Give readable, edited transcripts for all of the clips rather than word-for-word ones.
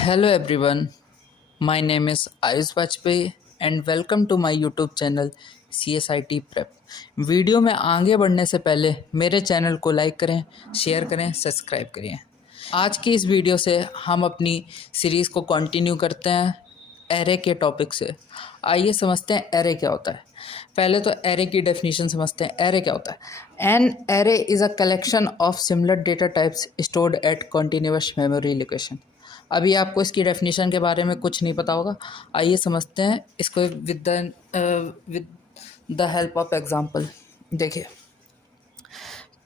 Hello everyone, my name is Ayush Vajpayee and welcome to my YouTube channel CSIT Prep। Video में आगे बढ़ने से पहले मेरे चैनल को लाइक करें, शेयर करें, सब्सक्राइब करें। आज की इस वीडियो से हम अपनी सीरीज़ को कंटिन्यू करते हैं एरे के टॉपिक से। आइए समझते हैं एरे क्या होता है। पहले तो एरे की डेफिनेशन समझते हैं। एरे क्या होता है? An array is a collection of similar data types stored at continuous memory location. अभी आपको इसकी डेफिनेशन के बारे में कुछ नहीं पता होगा। आइए समझते हैं इसको with the help of example. देखिए,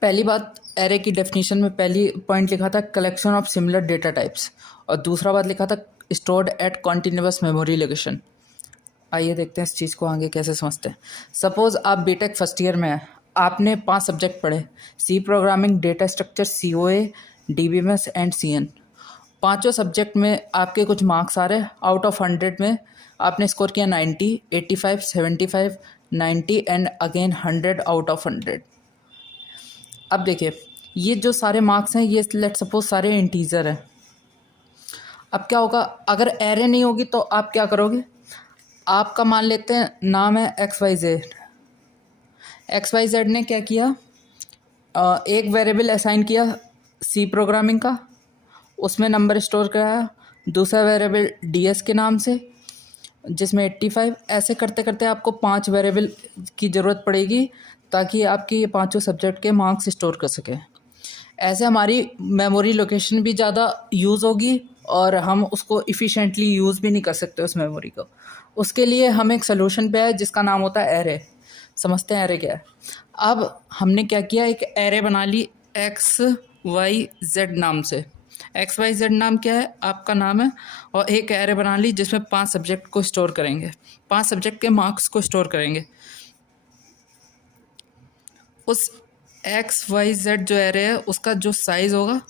पहली बात, एरे की डेफिनेशन में पहली पॉइंट लिखा था collection of similar data types, और दूसरा बात लिखा था stored at continuous memory location. आइए देखते हैं इस चीज़ को आगे कैसे समझते हैं। सपोज़ आप बीटेक फर्स्ट ईयर में हैं, आपने 5 सब्जेक्ट पढ़े: C programming, data structure, COA, DBMS and CN। पाँचों सब्जेक्ट में आपके कुछ मार्क्स आ रहे हैं। आउट ऑफ 100 में आपने स्कोर किया 90, 85, 75, 90 एंड अगेन 100 आउट ऑफ 100। अब देखिए, ये जो सारे मार्क्स हैं ये लेट सपोज सारे इंटीजर हैं। अब क्या होगा, अगर एरे नहीं होगी तो आप क्या करोगे? आपका मान लेते हैं नाम है XYZ। XYZ ने क्या किया, एक वेरिएबल असाइन किया सी प्रोग्रामिंग का, उसमें नंबर स्टोर कराया। दूसरा वेरिएबल DS के नाम से जिसमें 85। ऐसे करते करते आपको 5 वेरिएबल की ज़रूरत पड़ेगी ताकि आपकी ये पाँचों सब्जेक्ट के मार्क्स स्टोर कर सकें। ऐसे हमारी मेमोरी लोकेशन भी ज़्यादा यूज़ होगी और हम उसको इफ़िशेंटली यूज़ भी नहीं कर सकते उस मेमोरी को। उसके लिए हम एक सोल्यूशन पे आए जिसका नाम होता है एरे। समझते हैं एरे क्या है। अब हमने क्या किया, एक एरे बना ली XYZ नाम से। XYZ नाम क्या है? आपका नाम है। और एक एरे बना ली जिसमें 5 सब्जेक्ट को स्टोर करेंगे, 5 सब्जेक्ट के मार्क्स को स्टोर करेंगे। उस XYZ जो एरे है उसका जो साइज़ होगा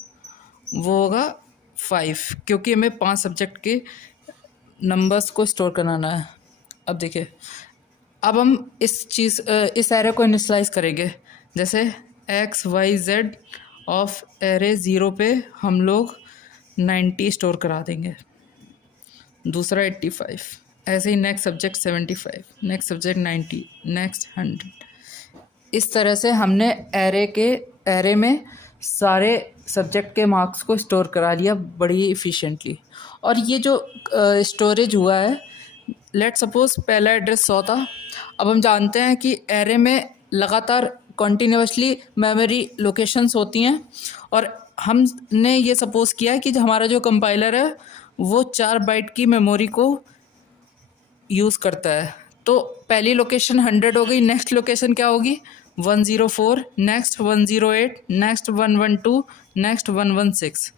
वो होगा 5, क्योंकि हमें 5 सब्जेक्ट के नंबर्स को स्टोर कराना है। अब देखिए, अब हम इस एरे को इनिशियलाइज करेंगे। जैसे XYZ ऑफ एरे 0 पे हम लोग 90 स्टोर करा देंगे, दूसरा 85, ऐसे ही next subject 75, next subject 90, next 100। इस तरह से हमने एरे में सारे सब्जेक्ट के मार्क्स को स्टोर करा लिया बड़ी इफ़िशेंटली। और ये जो स्टोरेज हुआ है, लेट सपोज पहला एड्रेस 100 था। अब हम जानते हैं कि एरे में लगातार कॉन्टीन्यूसली मेमोरी लोकेशंस होती हैं, और हमने ये सपोज किया है कि हमारा जो कंपाइलर है वो 4 बाइट की मेमोरी को यूज़ करता है। तो पहली लोकेशन 100 हो गई, नेक्स्ट लोकेशन क्या होगी? 104, नेक्स्ट 108, नेक्स्ट 112, नेक्स्ट 116।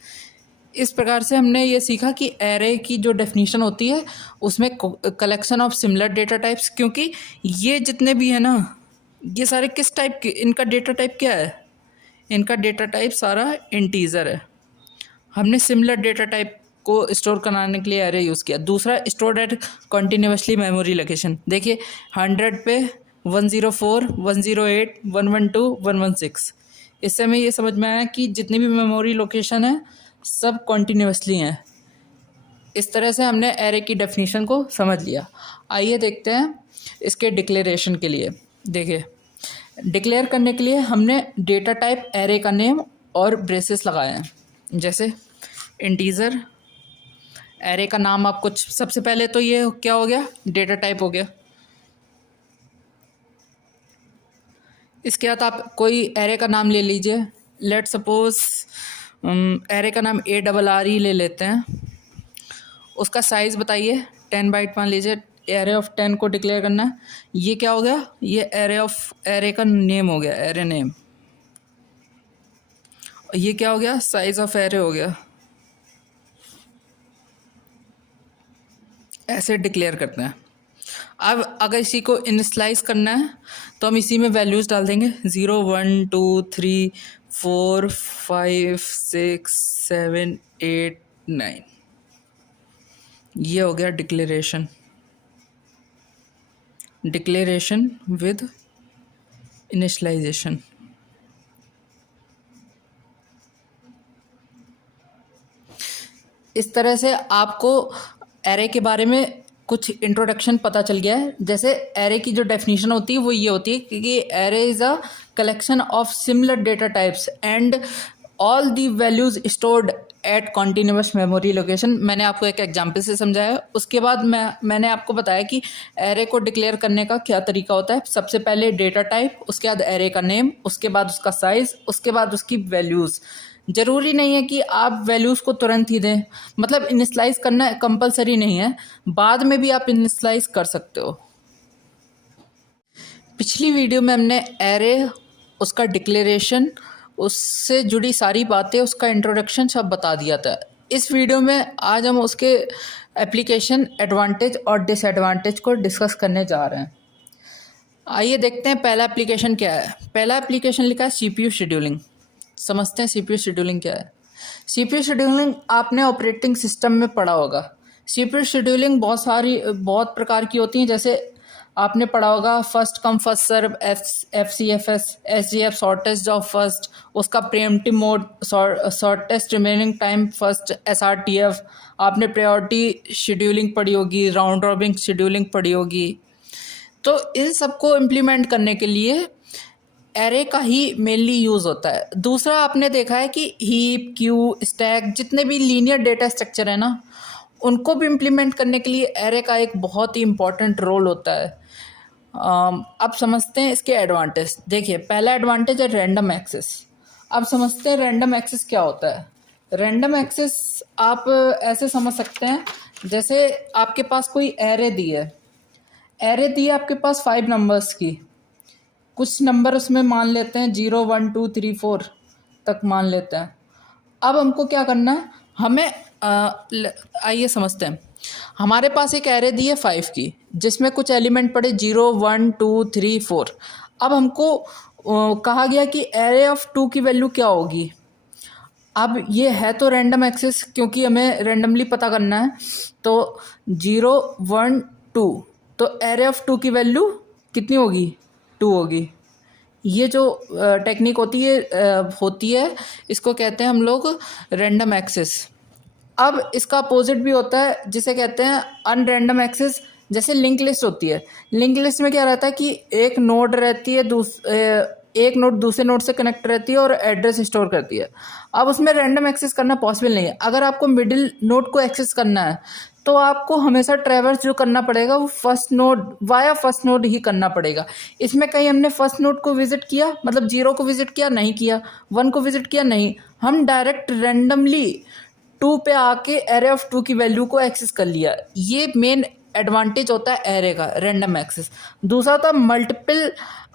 इस प्रकार से हमने ये सीखा कि एरे की जो डेफिनेशन होती है उसमें collection of similar data types, क्योंकि ये जितने भी हैं ना, ये सारे किस टाइप के, इनका डेटा टाइप क्या है? इनका डेटा टाइप सारा इंटीजर है। हमने सिमिलर डेटा टाइप को स्टोर कराने के लिए एरे यूज़ किया। दूसरा, store at continuously memory location. देखिए, 100 पे 104, 108, 112, 116। इससे हमें ये समझ में आया कि जितनी भी मेमोरी लोकेशन है सब कॉन्टीन्यूसली हैं। इस तरह से हमने एरे की डेफिनेशन को समझ लिया। आइए देखते हैं इसके डिक्लेरेशन के लिए। देखिए, डिक्लेयर करने के लिए हमने डेटा टाइप एरे का नेम और ब्रेसेस लगाए हैं। जैसे इंटीजर, एरे का नाम आप कुछ, सबसे पहले तो ये क्या हो गया, डेटा टाइप हो गया। इसके बाद आप कोई एरे का नाम ले लीजिए। लेट सपोज एरे का नाम ARR ले लेते हैं। उसका साइज़ बताइए, 10 बाइट मान लीजिए। एरे ऑफ 10 को डिक्लेयर करना है। ये क्या हो गया? ये एरे का नेम हो गया, एरे नेम। ये क्या हो गया? साइज ऑफ एरे हो गया। ऐसे डिक्लेयर करते हैं। अब अगर इसी को इनिशियलाइज करना है तो हम इसी में वैल्यूज़ डाल देंगे, 0, 1, 2, 3, 4, 5, 6, 7, 8, 9। ये हो गया डिक्लेरेशन विद इनिशियलाइजेशन। इस तरह से आपको एरे के बारे में कुछ इंट्रोडक्शन पता चल गया है। जैसे एरे की जो डेफिनेशन होती है वो ये होती है कि array is a collection of similar data types and all the values stored at continuous memory location. मैंने आपको एक एग्जांपल से समझाया। उसके बाद मैंने आपको बताया कि एरे को डिक्लेयर करने का क्या तरीका होता है। सबसे पहले डेटा टाइप, उसके बाद एरे का नेम, उसके बाद उसका साइज़, उसके बाद उसकी वैल्यूज़। ज़रूरी नहीं है कि आप वैल्यूज़ को तुरंत ही दें, मतलब इनिशियलाइज़ करना कंपलसरी नहीं है, बाद में भी आप इनिशियलाइज़ कर सकते हो। पिछली वीडियो में हमने एरे, उसका डिक्लेरेशन, उससे जुड़ी सारी बातें, उसका इंट्रोडक्शन सब बता दिया था। इस वीडियो में आज हम उसके एप्लीकेशन, एडवांटेज और डिसएडवांटेज को डिस्कस करने जा रहे हैं। आइए देखते हैं पहला एप्लीकेशन क्या है। पहला एप्लीकेशन लिखा है CPU शेड्यूलिंग। समझते हैं CPU शेड्यूलिंग क्या है। CPU शेड्यूलिंग आपने ऑपरेटिंग सिस्टम में पढ़ा होगा। CPU शेड्यूलिंग बहुत प्रकार की होती हैं। जैसे आपने पढ़ा होगा first come first serve, FCFS, SGF shortest job first, उसका preemptive mode, shortest remaining time first, SRTF। आपने प्रायोरिटी शेड्यूलिंग पढ़ी होगी, राउंड रॉबिन शेड्यूलिंग पढ़ी होगी। तो इन सबको इम्प्लीमेंट करने के लिए एरे का ही मेनली यूज़ होता है। दूसरा आपने देखा है कि हीप, क्यू, स्टैक, जितने भी लीनियर डेटा स्ट्रक्चर है ना, उनको भी इम्प्लीमेंट करने के लिए एरे का एक बहुत ही इम्पॉर्टेंट रोल होता है। अब समझते हैं इसके एडवांटेज। देखिए, पहला एडवांटेज है रैंडम एक्सेस। अब समझते हैं रैंडम एक्सेस क्या होता है। रैंडम एक्सेस आप ऐसे समझ सकते हैं, जैसे आपके पास कोई एरे दी है आपके पास 5 नंबर्स की। कुछ नंबर उसमें मान लेते हैं 0, 1, 2, 3, 4 तक मान लेते हैं। अब हमको क्या करना है, हमें आइए समझते हैं। हमारे पास एक एरे दी है 5 की, जिसमें कुछ एलिमेंट पड़े 0, 1, 2, 3, 4। अब हमको कहा गया कि एरे ऑफ 2 की वैल्यू क्या होगी। अब ये है तो रैंडम एक्सेस, क्योंकि हमें रैंडमली पता करना है। तो 0, 1, 2, तो एरे ऑफ 2 की वैल्यू कितनी होगी, 2 होगी। ये जो टेक्निक होती है इसको कहते हैं हम लोग रैंडम एक्सेस। अब इसका अपोजिट भी होता है, जिसे कहते हैं अनरैंडम एक्सेस। जैसे लिंक लिस्ट होती है। लिंक लिस्ट में क्या रहता है कि एक नोड रहती है, एक नोड दूसरे नोड से कनेक्ट रहती है और एड्रेस स्टोर करती है। अब उसमें रैंडम एक्सेस करना पॉसिबल नहीं है। अगर आपको मिडिल नोड को एक्सेस करना है तो आपको हमेशा ट्रैवर्स जो करना पड़ेगा वो वाया फर्स्ट नोड ही करना पड़ेगा। इसमें कहीं हमने फर्स्ट नोड को विजिट किया, मतलब 0 को विजिट किया नहीं किया, 1 को विजिट किया नहीं, हम डायरेक्ट रैंडमली 2 पे आके एरे ऑफ 2 की वैल्यू को एक्सेस कर लिया। ये मेन एडवांटेज होता है एरे का, रैंडम एक्सेस। दूसरा था multiple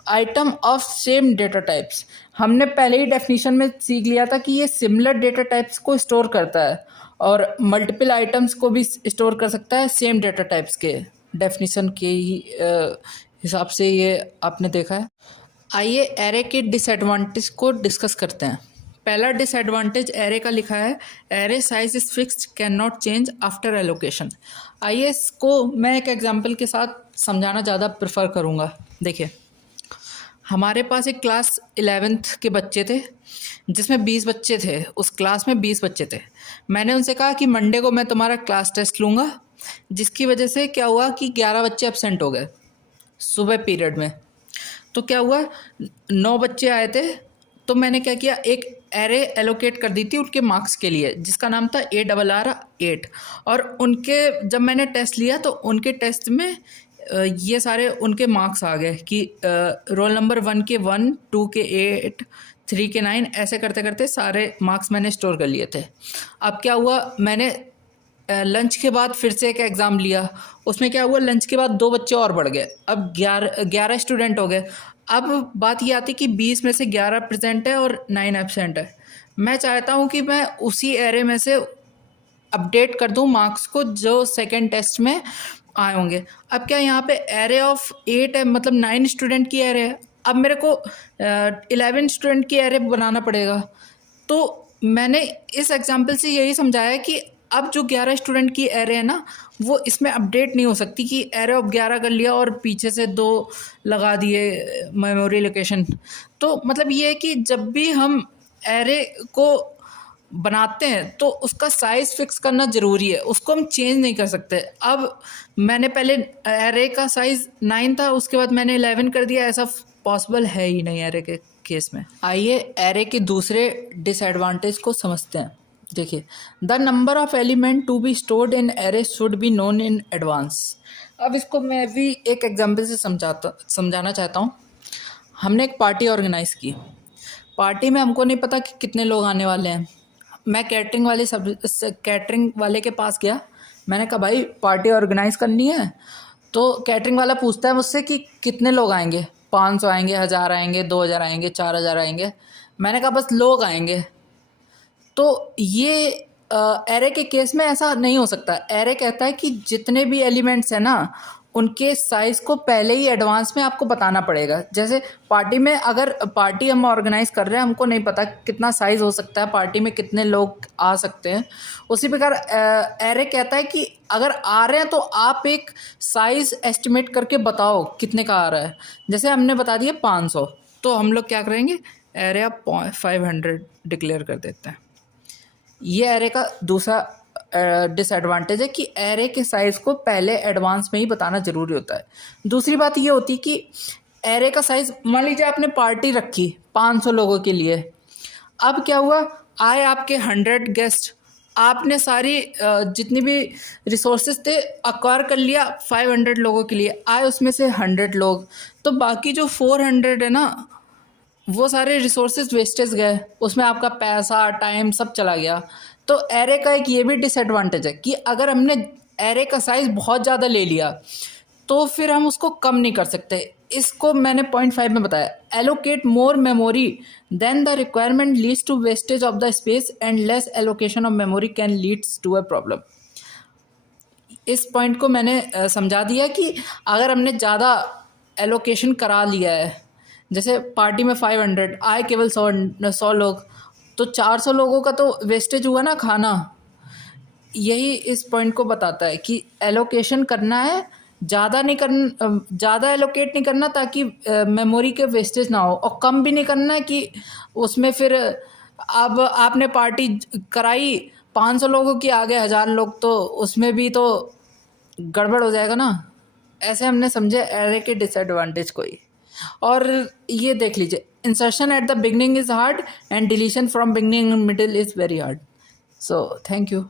item of same data types. हमने पहले ही डेफिनेशन में सीख लिया था कि ये सिमिलर डेटा टाइप्स को स्टोर करता है और मल्टीपल आइटम्स को भी स्टोर कर सकता है सेम डेटा टाइप्स के। डेफिनेशन के ही हिसाब से ये आपने देखा है। आइए एरे के डिसएडवांटेज को डिस्कस करते हैं। पहला डिसएडवांटेज एरे का लिखा है, array size is fixed, can not change after allocation. आइए इसको मैं एक एग्जांपल के साथ समझाना ज़्यादा प्रेफर करूँगा। देखिए, हमारे पास एक क्लास 11th के बच्चे थे, जिसमें 20 बच्चे थे। उस क्लास में 20 बच्चे थे। मैंने उनसे कहा कि मंडे को मैं तुम्हारा क्लास टेस्ट लूँगा, जिसकी वजह से क्या हुआ कि 11 बच्चे एब्सेंट हो गए सुबह पीरियड में। तो क्या हुआ, 9 बच्चे आए थे, तो मैंने क्या किया, एक एरे एलोकेट कर दी थी उनके मार्क्स के लिए, जिसका नाम था ARR8। और उनके जब मैंने टेस्ट लिया तो उनके टेस्ट में ये सारे उनके मार्क्स आ गए कि रोल नंबर 1 के 1, 2 के 8, 3 के 9, ऐसे करते करते सारे मार्क्स मैंने स्टोर कर लिए थे। अब क्या हुआ, मैंने लंच के बाद फिर से एक एग्ज़ाम लिया। उसमें क्या हुआ, लंच के बाद 2 बच्चे और बढ़ गए, अब 11 स्टूडेंट हो गए। अब बात ये आती कि 20 में से 11 प्रेजेंट है और 9 एब्सेंट है। मैं चाहता हूँ कि मैं उसी एरे में से अपडेट कर दूँ मार्क्स को जो सेकेंड टेस्ट में आए होंगे। अब क्या यहाँ पे एरे ऑफ 8 है, मतलब 9 स्टूडेंट की एरे है। अब मेरे को 11 स्टूडेंट की एरे बनाना पड़ेगा। तो मैंने इस एग्जांपल से यही समझाया कि अब जो 11 स्टूडेंट की एरे है ना, वो इसमें अपडेट नहीं हो सकती कि एरे ऑफ 11 कर लिया और पीछे से 2 लगा दिए मेमोरी लोकेशन। तो मतलब ये है कि जब भी हम एरे को बनाते हैं तो उसका साइज़ फिक्स करना ज़रूरी है, उसको हम चेंज नहीं कर सकते। अब मैंने पहले एरे का साइज़ 9 था, उसके बाद मैंने 11 कर दिया, ऐसा पॉसिबल है ही नहीं एरे के केस में। आइए एरे के दूसरे डिसएडवांटेज को समझते हैं। देखिए, the number of element to be stored in array should be known in advance. अब इसको मैं भी एक एग्जाम्पल से समझाना चाहता हूँ। हमने एक पार्टी ऑर्गेनाइज़ की, पार्टी में हमको नहीं पता कि कितने लोग आने वाले हैं। मैं कैटरिंग वाले के पास गया, मैंने कहा भाई पार्टी ऑर्गेनाइज़ करनी है। तो कैटरिंग वाला पूछता है मुझसे कि कितने लोग आएंगे, 500 आएंगे, 1000 आएंगे, 2000 आएंगे, 4000 आएंगे। मैंने कहा बस लोग आएंगे। तो ये एरे के केस में ऐसा नहीं हो सकता। एरे कहता है कि जितने भी एलिमेंट्स हैं ना, उनके साइज़ को पहले ही एडवांस में आपको बताना पड़ेगा। जैसे पार्टी में, अगर पार्टी हम ऑर्गेनाइज कर रहे हैं, हमको नहीं पता कितना साइज़ हो सकता है, पार्टी में कितने लोग आ सकते हैं, उसी प्रकार एरे कहता है कि अगर आ रहे हैं तो आप एक साइज़ एस्टिमेट करके बताओ कितने का आ रहा है। जैसे हमने बता दिया 500, तो हम लोग क्या करेंगे, एरे ऑफ 500 डिक्लेयर कर देते हैं। ये एरे का दूसरा डिसएडवांटेज है कि एरे के साइज़ को पहले एडवांस में ही बताना ज़रूरी होता है। दूसरी बात ये होती है कि एरे का साइज़, मान लीजिए आपने पार्टी रखी 500 लोगों के लिए। अब क्या हुआ, आए आपके 100 गेस्ट, आपने सारी जितनी भी रिसोर्सेज थे एक्वायर कर लिया 500 लोगों के लिए, आए उसमें से 100 लोग, तो बाकी जो 400 है ना, वो सारे रिसोर्सेज वेस्टेज गए, उसमें आपका पैसा टाइम सब चला गया। तो एरे का एक ये भी डिसएडवांटेज है कि अगर हमने एरे का साइज़ बहुत ज़्यादा ले लिया तो फिर हम उसको कम नहीं कर सकते। इसको मैंने पॉइंट 5 में बताया, allocate more memory then the requirement leads to wastage of the space and less allocation of memory can leads to a problem. इस पॉइंट को मैंने समझा दिया कि अगर हमने ज़्यादा एलोकेशन करा लिया है, जैसे पार्टी में 500 आए, केवल 100 लोग, तो 400 लोगों का तो वेस्टेज हुआ ना खाना। यही इस पॉइंट को बताता है कि एलोकेशन करना है, ज़्यादा नहीं करना, ज़्यादा एलोकेट नहीं करना ताकि मेमोरी के वेस्टेज ना हो, और कम भी नहीं करना है कि उसमें फिर अब आपने पार्टी कराई 500 लोगों की, आ गए 1000 लोग, तो उसमें भी तो गड़बड़ हो जाएगा ना। ऐसे हमने समझे एरे के डिसएडवांटेज को ही। और ये देख लीजिए, insertion at the beginning is hard and deletion from beginning middle is very hard. So thank you.